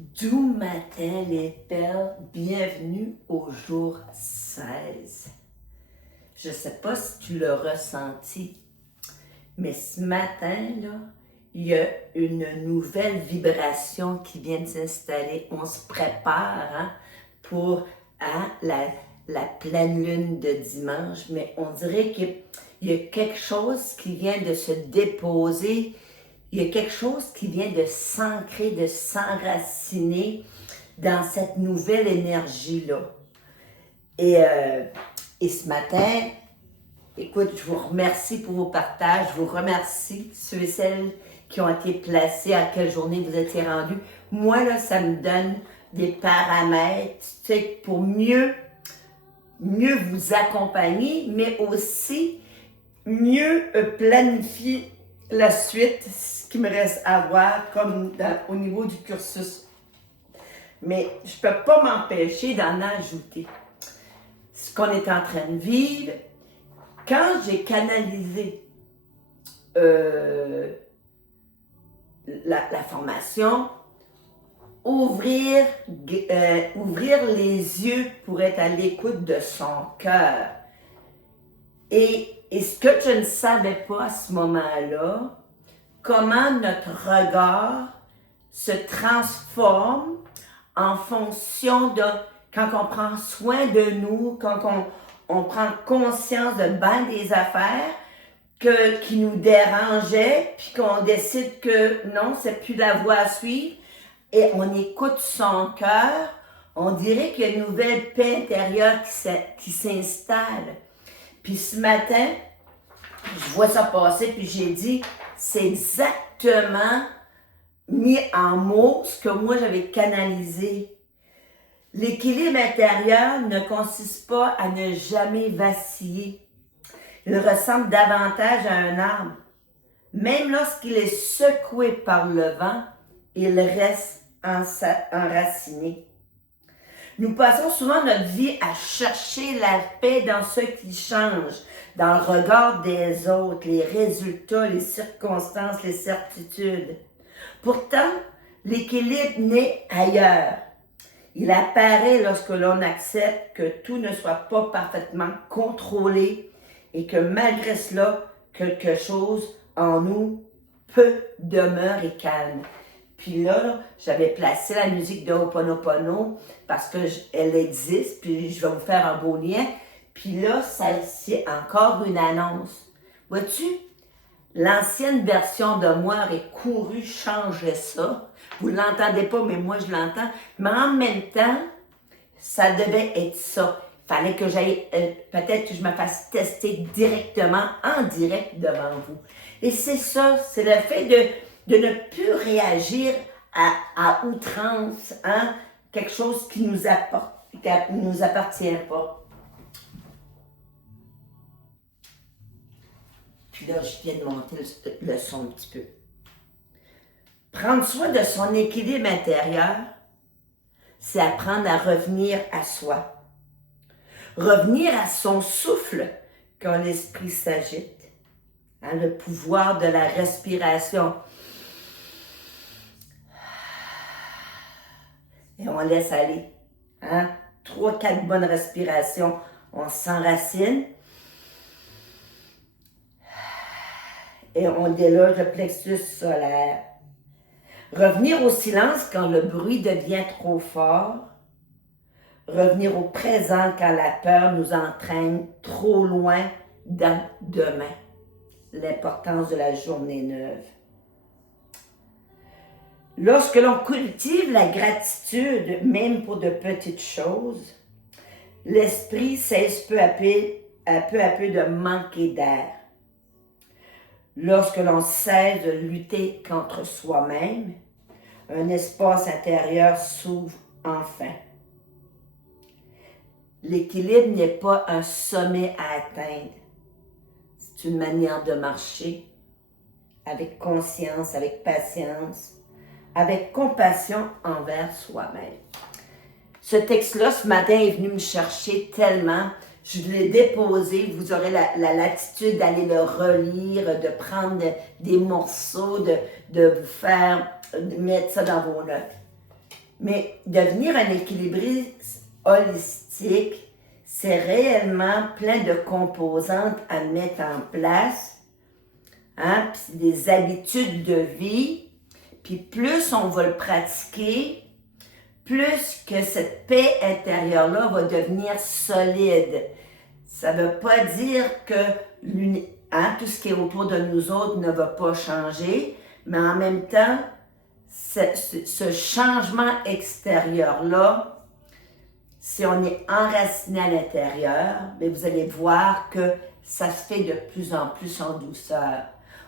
Doux matin les perles, bienvenue au jour 16. Je ne sais pas si tu l'as ressenti, mais ce matin, là, il y a une nouvelle vibration qui vient de s'installer. On se prépare pour la pleine lune de dimanche, mais on dirait qu'il y a quelque chose qui vient de se déposer. Il y a quelque chose qui vient de s'ancrer, de s'enraciner dans cette nouvelle énergie-là. Et ce matin, écoute, je vous remercie pour vos partages. Je vous remercie, ceux et celles qui ont été placés, à quelle journée vous étiez rendus. Moi, là, ça me donne des paramètres, tu sais, pour mieux vous accompagner, mais aussi mieux planifier la suite, ce qui me reste à voir comme au niveau du cursus. Mais je ne peux pas m'empêcher d'en ajouter. Ce qu'on est en train de vivre, quand j'ai canalisé la formation, ouvrir les yeux pour être à l'écoute de son cœur. Et ce que je ne savais pas à ce moment-là, comment notre regard se transforme en fonction de quand on prend soin de nous, quand on prend conscience de bien des affaires qui nous dérangeaient, puis qu'on décide que non, c'est plus la voie à suivre, et on écoute son cœur, on dirait qu'il y a une nouvelle paix intérieure qui s'installe. Puis ce matin, je vois ça passer, puis j'ai dit, c'est exactement mis en mots ce que moi j'avais canalisé. L'équilibre intérieur ne consiste pas à ne jamais vaciller. Il ressemble davantage à un arbre. Même lorsqu'il est secoué par le vent, il reste enraciné. Nous passons souvent notre vie à chercher la paix dans ce qui change, dans le regard des autres, les résultats, les circonstances, les certitudes. Pourtant, l'équilibre naît ailleurs. Il apparaît lorsque l'on accepte que tout ne soit pas parfaitement contrôlé et que malgré cela, quelque chose en nous peut demeurer calme. Puis là, j'avais placé la musique de Ho'oponopono parce qu'elle existe, puis je vais vous faire un beau lien. Puis là, c'est encore une annonce. Vois-tu, l'ancienne version de moi aurait couru changer ça. Vous ne l'entendez pas, mais moi, je l'entends. Mais en même temps, ça devait être ça. Il fallait que j'aille, peut-être que je me fasse tester directement, en direct devant vous. Et c'est ça, c'est le fait de ne plus réagir à outrance, hein? Quelque chose qui nous appartient pas. Puis là, je viens de monter le son un petit peu. Prendre soin de son équilibre intérieur, c'est apprendre à revenir à soi. Revenir à son souffle quand l'esprit s'agite. Hein, le pouvoir de la respiration. Et on laisse aller. Hein? 3-4 bonnes respirations. On s'enracine. Et on déloge le plexus solaire. Revenir au silence quand le bruit devient trop fort. Revenir au présent quand la peur nous entraîne trop loin dans demain. L'importance de la journée neuve. Lorsque l'on cultive la gratitude, même pour de petites choses, l'esprit cesse peu à peu de manquer d'air. Lorsque l'on cesse de lutter contre soi-même, un espace intérieur s'ouvre enfin. L'équilibre n'est pas un sommet à atteindre. C'est une manière de marcher avec conscience, avec patience, avec compassion envers soi-même. Ce texte-là, ce matin, est venu me chercher tellement. Je l'ai déposé. Vous aurez la latitude d'aller le relire, de prendre des morceaux, de vous faire, de mettre ça dans vos notes. Mais devenir un équilibriste holistique, c'est réellement plein de composantes à mettre en place, hein, puis des habitudes de vie, puis plus on va le pratiquer, plus que cette paix intérieure-là va devenir solide. Ça ne veut pas dire que tout ce qui est autour de nous autres ne va pas changer, mais en même temps, ce changement extérieur-là, si on est enraciné à l'intérieur, vous allez voir que ça se fait de plus en plus en douceur.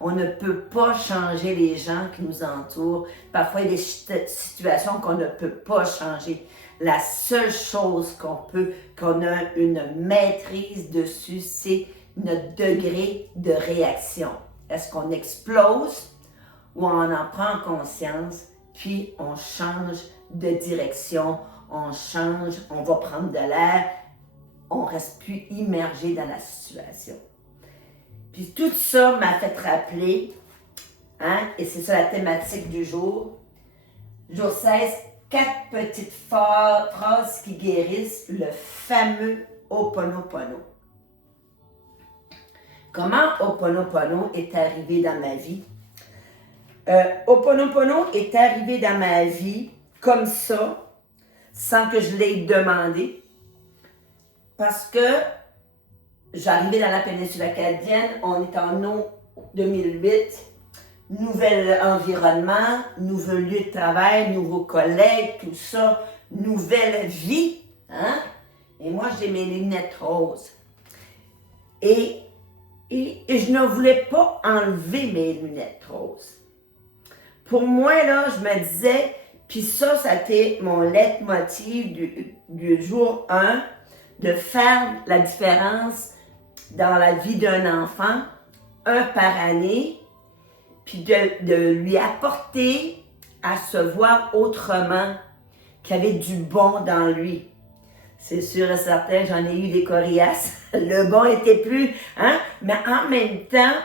On ne peut pas changer les gens qui nous entourent. Parfois, il y a des situations qu'on ne peut pas changer. La seule chose qu'on a une maîtrise dessus, c'est notre degré de réaction. Est-ce qu'on explose ou on en prend conscience, puis on change de direction, on change, on va prendre de l'air, on ne reste plus immergé dans la situation. Puis tout ça m'a fait rappeler, et c'est ça la thématique du jour, jour 16, 4 petites phrases qui guérissent, le fameux Ho'oponopono. Comment Ho'oponopono est arrivé dans ma vie? Ho'oponopono est arrivé dans ma vie comme ça, sans que je l'aie demandé, parce que j'arrivais dans la péninsule acadienne, on est en août 2008, nouvel environnement, nouveau lieu de travail, nouveaux collègues, tout ça, nouvelle vie, hein? Et moi, j'ai mes lunettes roses. Et je ne voulais pas enlever mes lunettes roses. Pour moi, là, je me disais, puis ça a été mon leitmotiv du jour 1, de faire la différence dans la vie d'un enfant, un par année, puis de lui apporter à se voir autrement, qu'il y avait du bon dans lui. C'est sûr et certain, j'en ai eu des coriaces. Le bon était plus, mais en même temps,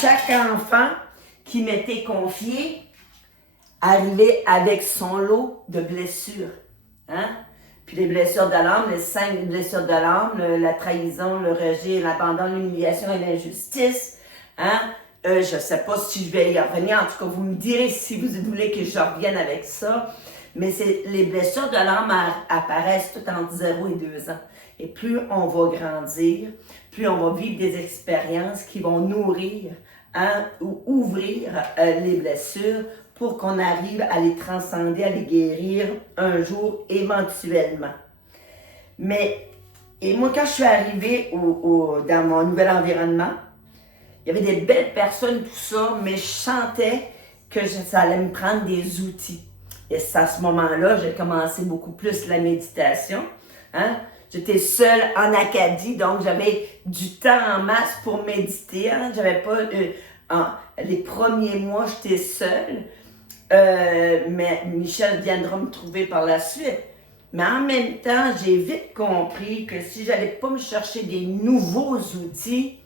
chaque enfant qui m'était confié arrivait avec son lot de blessures. Puis les blessures de l'âme, les 5 blessures de l'âme, la trahison, le rejet, l'abandon, l'humiliation et l'injustice. Je ne sais pas si je vais y revenir. En tout cas, vous me direz si vous voulez que je revienne avec ça. Mais les blessures de l'âme apparaissent tout entre 0 et 2 ans. Et plus on va grandir, plus on va vivre des expériences qui vont nourrir ou ouvrir les blessures pour qu'on arrive à les transcender, à les guérir un jour éventuellement. Et moi, quand je suis arrivée dans mon nouvel environnement, il y avait des belles personnes, tout ça, mais je sentais que ça allait me prendre des outils. Et c'est à ce moment-là, j'ai commencé beaucoup plus la méditation. J'étais seule en Acadie, donc j'avais du temps en masse pour méditer. J'avais pas... les premiers mois, j'étais seule. Mais Michel viendra me trouver par la suite. Mais en même temps, j'ai vite compris que si je n'allais pas me chercher des nouveaux outils,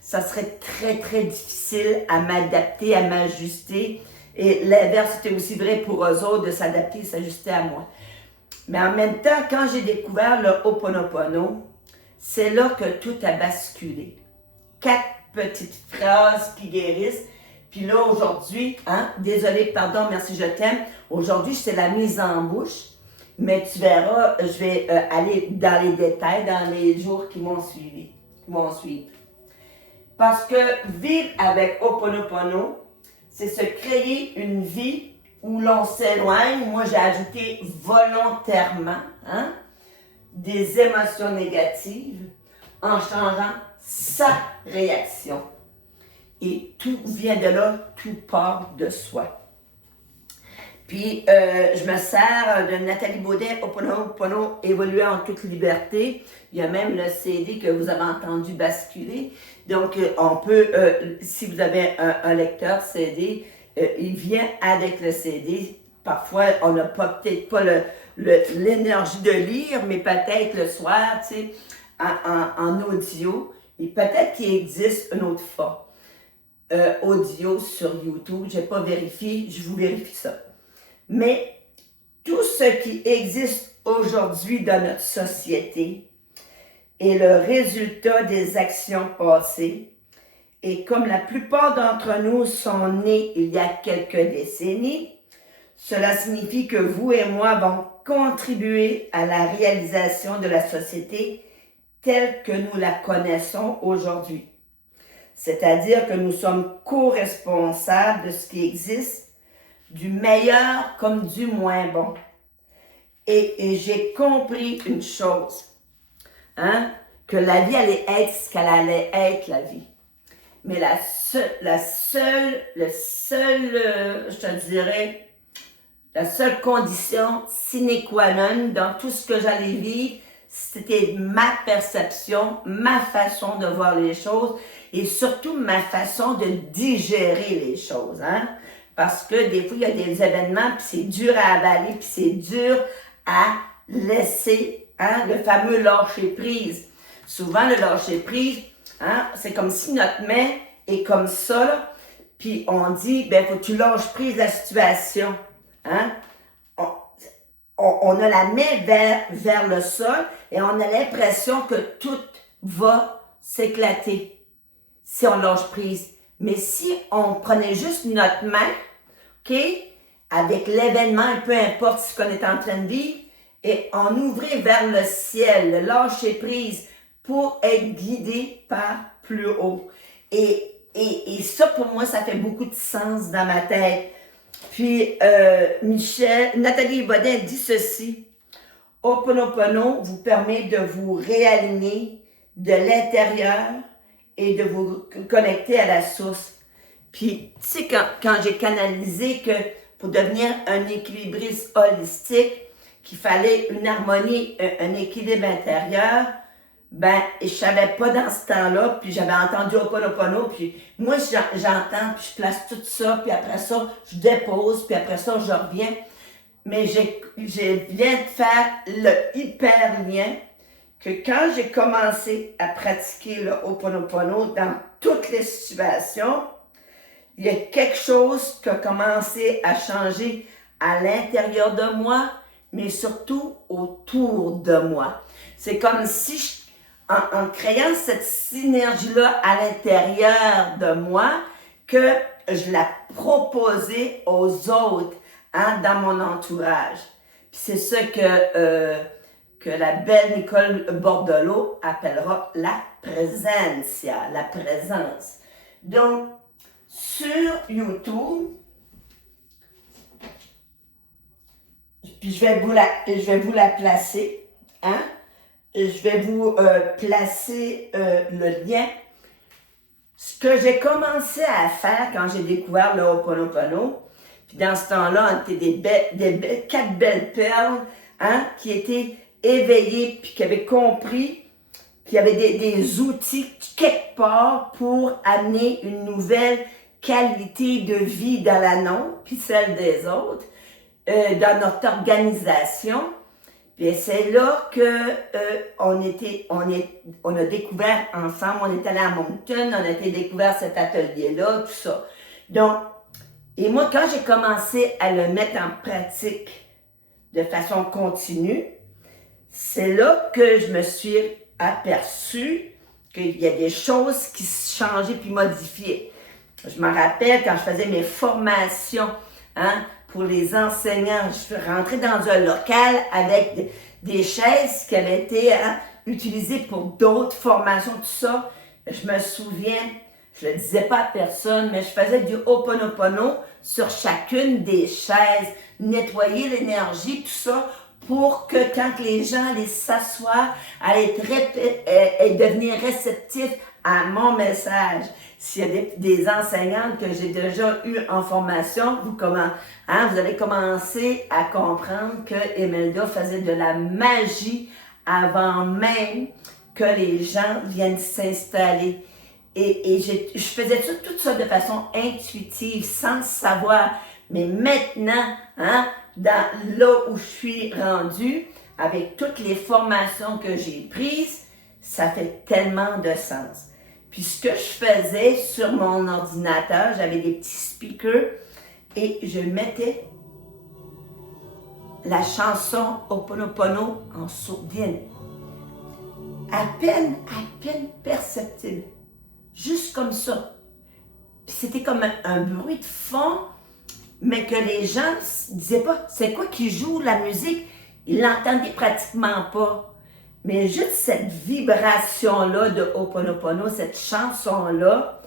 ça serait très, très difficile à m'adapter, à m'ajuster. Et l'inverse, c'était aussi vrai pour eux autres de s'adapter et s'ajuster à moi. Mais en même temps, quand j'ai découvert le Ho'oponopono, c'est là que tout a basculé. 4 petites phrases qui guérissent. Puis là, aujourd'hui, désolé, pardon, merci, je t'aime. Aujourd'hui, c'est la mise en bouche. Mais tu verras, je vais aller dans les détails dans les jours qui m'ont suivi. Parce que vivre avec Ho'oponopono, c'est se créer une vie où l'on s'éloigne. Moi, j'ai ajouté volontairement des émotions négatives en changeant sa réaction. Et tout vient de là, tout part de soi. Puis, je me sers de Nathalie Baudet, Ho'oponopono, évoluer en toute liberté. Il y a même le CD que vous avez entendu basculer. Donc, on peut, si vous avez un lecteur CD, il vient avec le CD. Parfois, on n'a peut-être pas l'énergie de lire, mais peut-être le soir, tu sais, en audio. Et peut-être qu'il existe une autre forme. Audio sur YouTube. Je n'ai pas vérifié, je vous vérifie ça. Mais ce qui existe aujourd'hui dans notre société est le résultat des actions passées. Et comme la plupart d'entre nous sont nés il y a quelques décennies, cela signifie que vous et moi avons contribué à la réalisation de la société telle que nous la connaissons aujourd'hui. C'est-à-dire que nous sommes co-responsables de ce qui existe, du meilleur comme du moins bon. Et j'ai compris une chose, que la vie allait être ce qu'elle allait être, la vie. Mais je te dirais, la seule condition sine qua non dans tout ce que j'allais vivre, c'était ma perception, ma façon de voir les choses et surtout ma façon de digérer les choses. Parce que des fois, il y a des événements, puis c'est dur à avaler, puis c'est dur à laisser, le fameux lâcher-prise. Souvent, le lâcher-prise, c'est comme si notre main est comme ça, là, puis on dit, faut que tu lâches prise la situation. On a la main vers le sol et on a l'impression que tout va s'éclater si on lâche prise. Mais si on prenait juste notre main, OK, avec l'événement, peu importe ce qu'on est en train de vivre, et on ouvrait vers le ciel, le lâcher prise pour être guidé par plus haut. Et ça, pour moi, ça fait beaucoup de sens dans ma tête. Puis, Nathalie Bodin dit ceci. Ho'oponopono vous permet de vous réaligner de l'intérieur et de vous connecter à la source. Puis, tu sais, quand j'ai canalisé que pour devenir un équilibriste holistique, qu'il fallait une harmonie, un équilibre intérieur, je savais pas dans ce temps-là, puis j'avais entendu Ho'oponopono, puis moi, j'entends, puis je place tout ça, puis après ça, je dépose, puis après ça, je reviens. Mais je viens de faire le hyper lien que quand j'ai commencé à pratiquer le Ho'oponopono dans toutes les situations, il y a quelque chose qui a commencé à changer à l'intérieur de moi, mais surtout autour de moi. C'est comme si, en créant cette synergie-là à l'intérieur de moi, que je la proposais aux autres, dans mon entourage. Puis c'est ça que la belle Nicole Bordelot appellera la presencia, la présence. Donc, sur YouTube, puis je vais vous la placer, je vais vous placer le lien. Ce que j'ai commencé à faire quand j'ai découvert le Ho'oponopono, puis dans ce temps-là, on était quatre belles perles, qui étaient éveillées, puis qui avaient compris qu'il y avait des outils quelque part pour amener une nouvelle qualité de vie dans la nôtre, puis celle des autres, dans notre organisation. Puis c'est là que on a découvert ensemble, on est allé à Moncton, on a été découvert cet atelier-là, tout ça. Donc, et moi, quand j'ai commencé à le mettre en pratique de façon continue, c'est là que je me suis aperçue qu'il y a des choses qui changeaient puis modifiaient. Je me rappelle quand je faisais mes formations, pour les enseignants, je suis rentrée dans un local avec des chaises qui avaient été utilisées pour d'autres formations, tout ça. Je me souviens, je ne le disais pas à personne, mais je faisais du Ho'oponopono sur chacune des chaises, nettoyer l'énergie, tout ça, pour que quand les gens allaient s'asseoir, allaient et devenir réceptifs à mon message. S'il y a des enseignantes que j'ai déjà eues en formation, vous allez commencer à comprendre que Imelda faisait de la magie avant même que les gens viennent s'installer. Et je faisais tout ça de façon intuitive, sans savoir. Mais maintenant, là où je suis rendue, avec toutes les formations que j'ai prises, ça fait tellement de sens. Puis ce que je faisais sur mon ordinateur, j'avais des petits speakers et je mettais la chanson Ho'oponopono en sourdine. À peine perceptible. Juste comme ça. Puis c'était comme un bruit de fond, mais que les gens ne disaient pas, c'est quoi qui joue la musique? Ils l'entendaient pratiquement pas. Mais juste cette vibration-là de Ho'oponopono, cette chanson-là,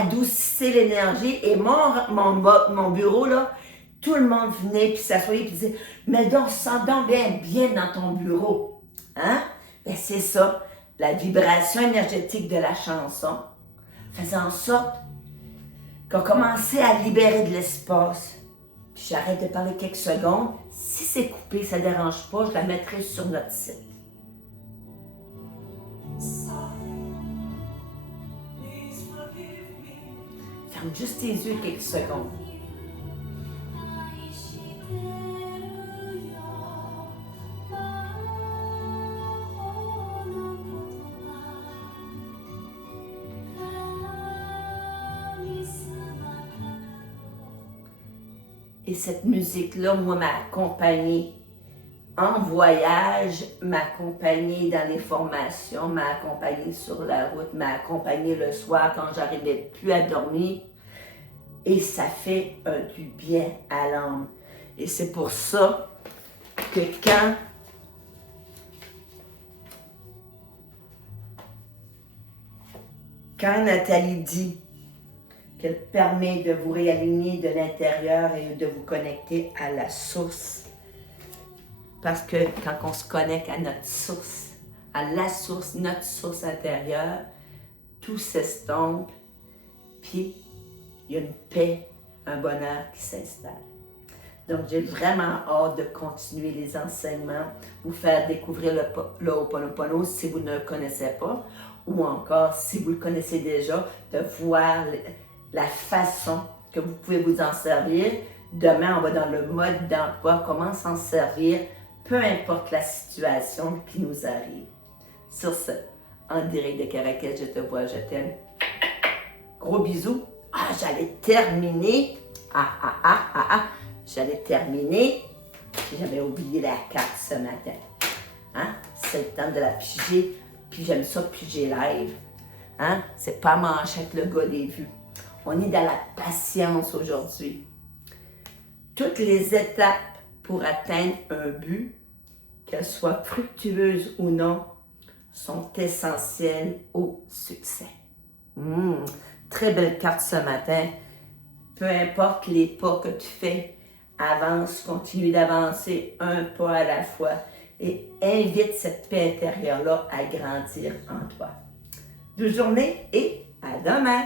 adoucissait l'énergie. Et mon bureau, là, tout le monde venait puis s'assoyait puis disait, mais donc, sens donc bien dans ton bureau. Hein? Ben c'est ça, la vibration énergétique de la chanson faisait en sorte qu'on commençait à libérer de l'espace. Puis j'arrête de parler quelques secondes. Si c'est coupé, ça ne dérange pas, je la mettrai sur notre site. Ferme juste tes yeux quelques secondes. Et cette musique-là, moi, m'a accompagnée en voyage, m'a accompagnée dans les formations, m'a accompagnée sur la route, m'a accompagnée le soir quand j'arrivais plus à dormir. Et ça fait du bien à l'âme. Et c'est pour ça que quand Nathalie dit qu'elle permet de vous réaligner de l'intérieur et de vous connecter à la source. Parce que quand on se connecte à notre source, à la source, notre source intérieure, tout s'estompe, puis il y a une paix, un bonheur qui s'installe. Donc, j'ai vraiment hâte de continuer les enseignements, vous faire découvrir le Ho'oponopono si vous ne le connaissez pas, ou encore, si vous le connaissez déjà, de voir la façon que vous pouvez vous en servir. Demain, on va dans le mode d'emploi, comment s'en servir, peu importe la situation qui nous arrive. Sur ce, en direct de Caracas, je te vois, je t'aime. Gros bisous. Ah, j'allais terminer. J'allais terminer. J'avais oublié la carte ce matin. Hein? C'est le temps de la piger. Puis j'aime ça piger live. Hein? C'est pas manchette le gars des vues. On est dans la patience aujourd'hui. Toutes les étapes pour atteindre un but, qu'elles soient fructueuses ou non, sont essentielles au succès. Très belle carte ce matin. Peu importe les pas que tu fais, avance, continue d'avancer un pas à la fois et invite cette paix intérieure-là à grandir en toi. Bonne journée et à demain!